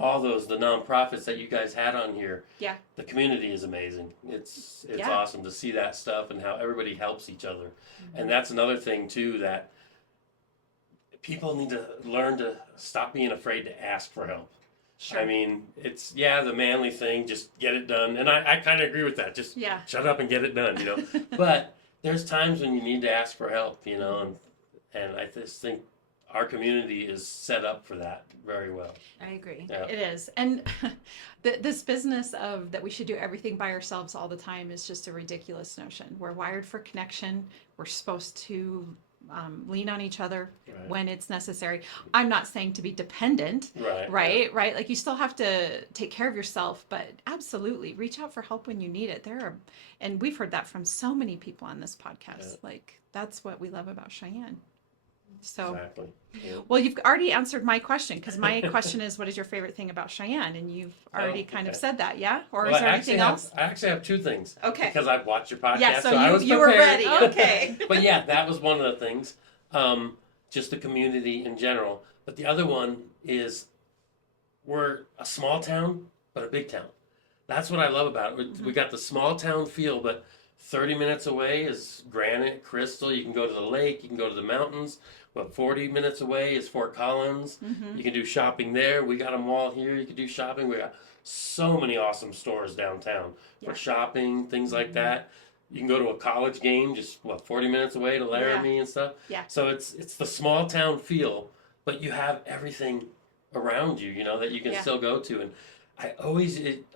all those the nonprofits that you guys had on here. Yeah. The community is amazing. It's Yeah. awesome to see that stuff and how everybody helps each other. And that's another thing too that people need to learn to stop being afraid to ask for help. Sure. I mean, it's the manly thing, just get it done. And I kind of agree with that. Just Yeah. shut up and get it done, But there's times when you need to ask for help, and I just think our community is set up for that very well. I agree. Yeah. It is. And this business of that we should do everything by ourselves all the time is just a ridiculous notion. We're wired for connection. We're supposed to lean on each other Right. when it's necessary. I'm not saying to be dependent, Right. right? Like you still have to take care of yourself, but absolutely reach out for help when you need it. And we've heard that from so many people on this podcast. Yeah. Like that's what we love about Cheyenne. So, Exactly. Yeah. well, you've already answered my question because my question is, what is your favorite thing about Cheyenne? And you've already kind of okay. said that, yeah? Or Well, is there anything else? I actually have two things. Okay. Because I've watched your podcast, Yeah, so I was you were prepared. ready. Okay. But yeah, that was one of the things. Just the community in general. But the other one is we're a small town, but a big town. That's what I love about it. We got the small town feel, but 30 minutes away is Granite, Crystal. You can go to the lake, you can go to the mountains. But 40 minutes away is Fort Collins. You can do shopping there. We got a mall here. You can do shopping. We got so many awesome stores downtown for shopping, things like that. You can go to a college game just 40 minutes away to Laramie and stuff. Yeah. So it's the small town feel, but you have everything around you, that you can still go to. And it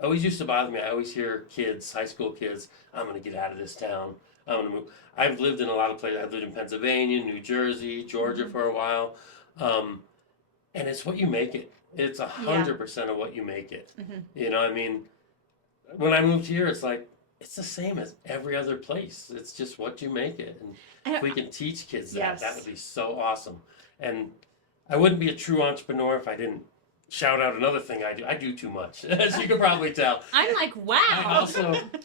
always used to bother me. I always hear kids, high school kids, I'm going to get out of this town. I'm going to move. I've lived in a lot of places. I've lived in Pennsylvania, New Jersey, Georgia for a while. And it's what you make it. It's 100% of what you make it. I mean, when I moved here, it's like, it's the same as every other place. It's just what you make it. And if we can teach kids that, that would be so awesome. And I wouldn't be a true entrepreneur if I didn't shout out another thing I do. I do too much, as you can probably tell. I'm like, wow.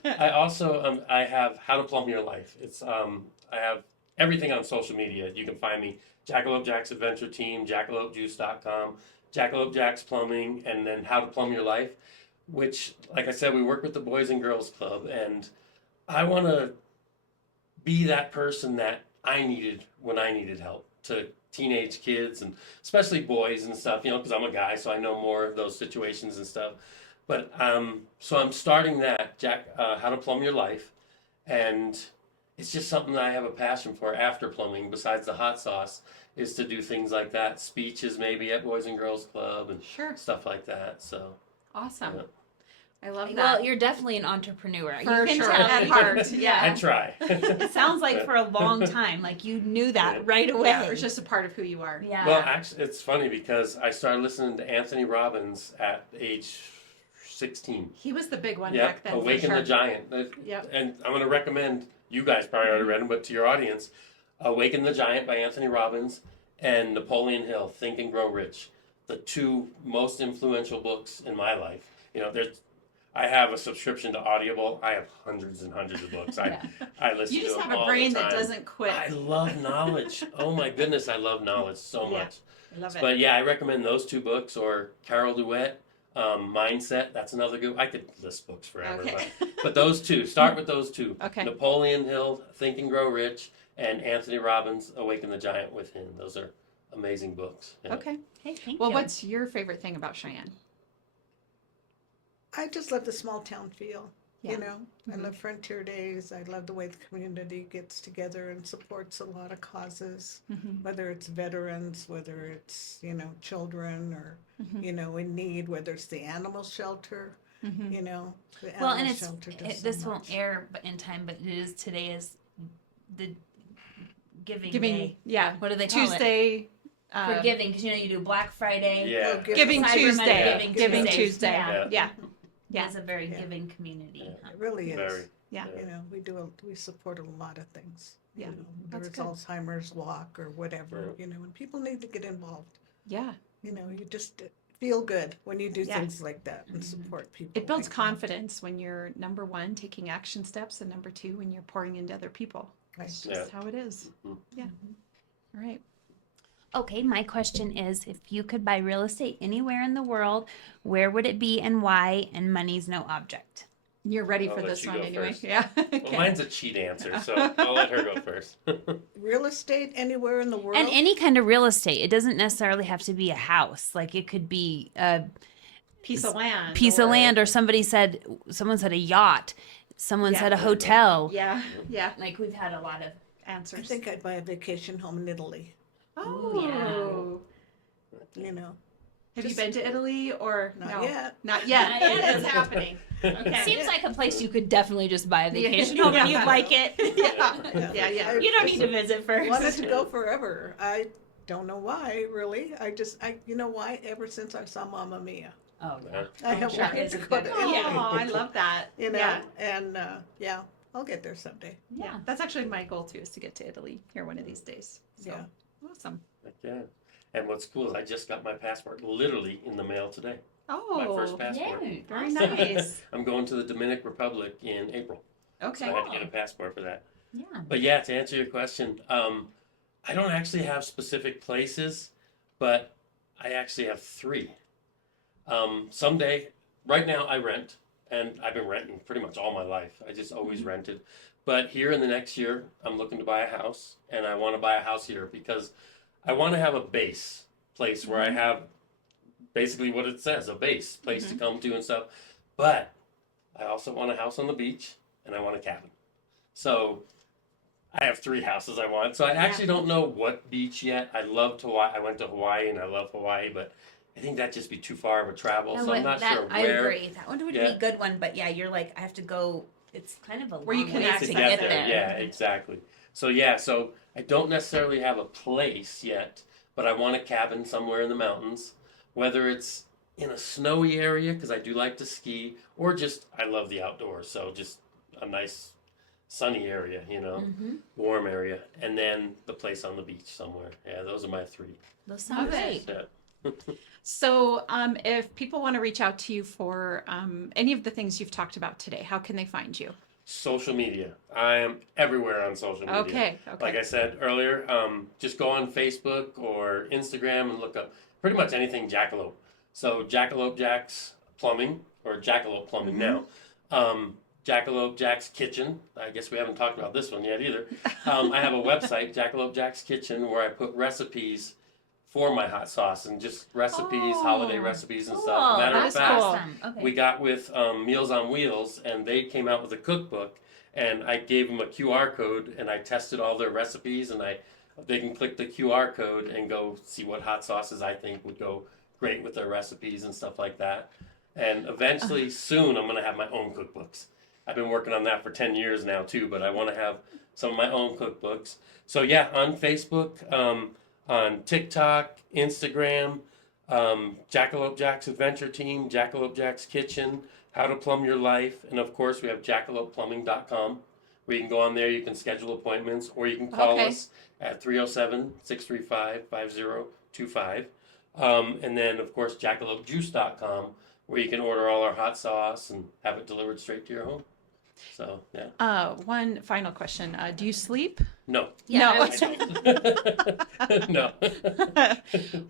I also I have How to Plumb Your Life. It's I have everything on social media. You can find me Jackalope Jacks Adventure Team, JackalopeJuice.com, Jackalope Jacks Plumbing, and then How to Plumb Your Life, which, like I said, we work with the Boys and Girls Club, and I want to be that person that I needed when I needed help to teenage kids and especially boys and stuff, because I'm a guy, so I know more of those situations and stuff. But so I'm starting that How to Plumb Your Life, and it's just something that I have a passion for after plumbing. Besides the hot sauce, is to do things like that, speeches maybe at Boys and Girls Club and stuff like that. So awesome. Yeah. I love that. Well, you're definitely an entrepreneur. For you can sure. tell At you're- heart, yeah. I try. It sounds like for a long time, like you knew that right away. Yeah, it's just a part of who you are. Yeah. Well, actually, it's funny because I started listening to Anthony Robbins at age 16. He was the big one Yeah, back then. Awaken the Giant. Yep. And I'm going to recommend, you guys probably already read them, but to your audience, Awaken the Giant by Anthony Robbins and Napoleon Hill, Think and Grow Rich. The two most influential books in my life. I have a subscription to Audible. I have hundreds and hundreds of books. I listen You to just them have a all brain the time. that doesn't quit. I love knowledge. Oh my goodness, I love knowledge so much. I love it. But yeah, I recommend those two books, or Carol Duet, Mindset. That's another good. I could list books forever, Okay. but those two. Start with those two. Okay. Napoleon Hill, Think and Grow Rich, and Anthony Robbins, Awaken the Giant Within. Those are amazing books. Yeah. Okay. Hey, thank Well, you. what's your favorite thing about Cheyenne? I just love the small town feel. Yeah. I love Frontier Days. I love the way the community gets together and supports a lot of causes, whether it's veterans, whether it's, children or, in need, whether it's the animal shelter, the animal Well, and shelter does so this much. won't air in time, but today is the giving Giving, day. yeah. What do they call it? Tuesday. For giving, because you do Black Friday. Yeah. Oh, Giving Cyber Tuesday. Monday, Giving Tuesdays. Tuesday. Yeah. Yeah. Yeah. It's a very Yeah. giving community. Yeah. Huh? It really is. Very. Yeah. We support a lot of things. Yeah, Whether it's good. Alzheimer's walk or whatever, and people need to get involved. Yeah. You just feel good when you do Yeah. things like that and support people. It builds like that. confidence when you're, number one, taking action steps, and number two, when you're pouring into other people. That's Right. just how it is. Mhm. Yeah. All right. Okay, my question is, if you could buy real estate anywhere in the world, where would it be and why? And money's no object. You're ready I'll for let this you one go anyway. first. Yeah. Well, mine's a cheat answer, so I'll let her go first. Real estate anywhere in the world. And any kind of real estate. It doesn't necessarily have to be a house. Like it could be a Piece of land. piece of land, or someone said a yacht. Someone Yeah. said a hotel. Yeah. Yeah. Like we've had a lot of. I Answers. think I'd buy a vacation home in Italy. Oh. You know, Have you Just- been to Italy or Not no? yet. Not yet. Not yet. It's happening. Okay. Seems like a place you could definitely just buy a vacation home and you'd like it. Yeah. You don't need to visit first. Wanted to go forever. I don't know why, really. You know why? Ever since I saw Mamma Mia. Oh, yeah. I have sure. wanted It's to a go good to one. Italy. Oh, I love that. You know, Yeah. and yeah, I'll get there someday. Yeah, that's actually my goal too, is to get to Italy here one of these days. So Yeah. awesome. Heck yeah. And what's cool is I just got my passport literally in the mail today. Oh, My first passport. Yay. very nice. I'm going to the Dominican Republic in April. Okay. So I had to get a passport for that. Yeah. But yeah, to answer your question, I don't actually have specific places, but I actually have 3. Someday, right now I rent, and I've been renting pretty much all my life. I just always rented. But here in the next year, I'm looking to buy a house, and I want to buy a house here because I want to have a base place where I have basically what it says, a base place to come to and stuff. But I also want a house on the beach, and I want a cabin. So I have 3 houses I want. So I actually don't know what beach yet. I loved Hawaii. I went to Hawaii, and I love Hawaii, but I think that'd just be too far of a travel. So I'm not sure I where. agree. That one would be a good one, but yeah, you're like, I have to go. It's kind of a Where you long can ways access to To get get there. there. Yeah, exactly. So yeah, so I don't necessarily have a place yet, but I want a cabin somewhere in the mountains, whether it's in a snowy area because I do like to ski, or just I love the outdoors, so just a nice sunny area, warm area, and then the place on the beach somewhere. Yeah, those are my 3. Those sound Love great. Yeah. So if people want to reach out to you for any of the things you've talked about today, how can they find you? Social media. I am everywhere on social media. Okay. Like I said earlier, just go on Facebook or Instagram and look up pretty much anything Jackalope. So Jackalope Jacks Plumbing, or Jackalope Plumbing now. Jackalope Jacks Kitchen. I guess we haven't talked about this one yet either. I have a website, Jackalope Jacks Kitchen, where I put recipes for my hot sauce and just recipes, holiday recipes and stuff. Matter of that's fact, cool. Awesome. Okay. we got with Meals on Wheels, and they came out with a cookbook, and I gave them a QR code, and I tested all their recipes, and they can click the QR code and go see what hot sauces I think would go great with their recipes and stuff like that. And eventually, soon, I'm going to have my own cookbooks. I've been working on that for 10 years now, too, but I want to have some of my own cookbooks. So, yeah, on Facebook, on TikTok, Instagram, Jackalope Jacks Adventure Team, Jackalope Jacks Kitchen, How to Plumb Your Life, and of course we have jackalopeplumbing.com, where you can go on there, you can schedule appointments, or you can call us at 307-635-5025. And then of course jackalopejuice.com, where you can order all our hot sauce and have it delivered straight to your home. So, yeah. One final question. Do you sleep? No. Yeah, No. I would- No.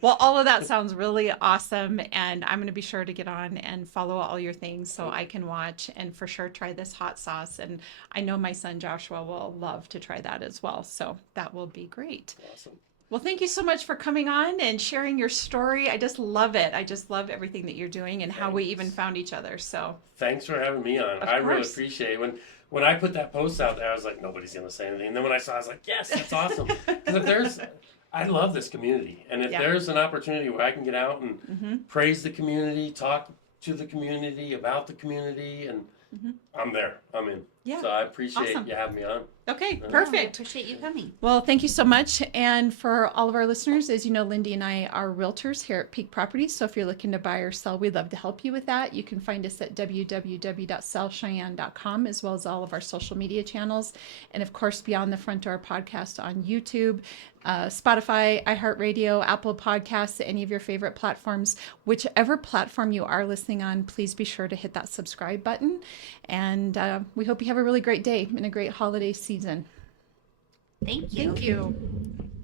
Well, all of that sounds really awesome, and I'm going to be sure to get on and follow all your things so I can watch and for sure try this hot sauce. And I know my son Joshua will love to try that as well, so that will be great. Awesome. Well, thank you so much for coming on and sharing your story. I just love it. I just love everything that you're doing and how we even found each other. So Thanks for having me on. Of I really course. appreciate it. When I put that post out there, I was like, nobody's going to say anything. And then when I saw it, I was like, yes, that's awesome. Because I love this community. And if Yeah. there's an opportunity where I can get out and praise the community, talk to the community, about the community, and I'm there. I'm in. Yeah. So I appreciate Awesome. you having me on. okay, I perfect. appreciate you coming. Well, thank you so much. And for all of our listeners, as you know, Lindee and I are realtors here at Peak Properties. So if you're looking to buy or sell, we'd love to help you with that. You can find us at www.sellcheyenne.com, as well as all of our social media channels. And of course, Beyond the Front Door podcast on YouTube, Spotify, iHeartRadio, Apple Podcasts, any of your favorite platforms. Whichever platform you are listening on, please be sure to hit that subscribe button. And we hope you have a really great day and a great holiday season. Thank you. Thank you.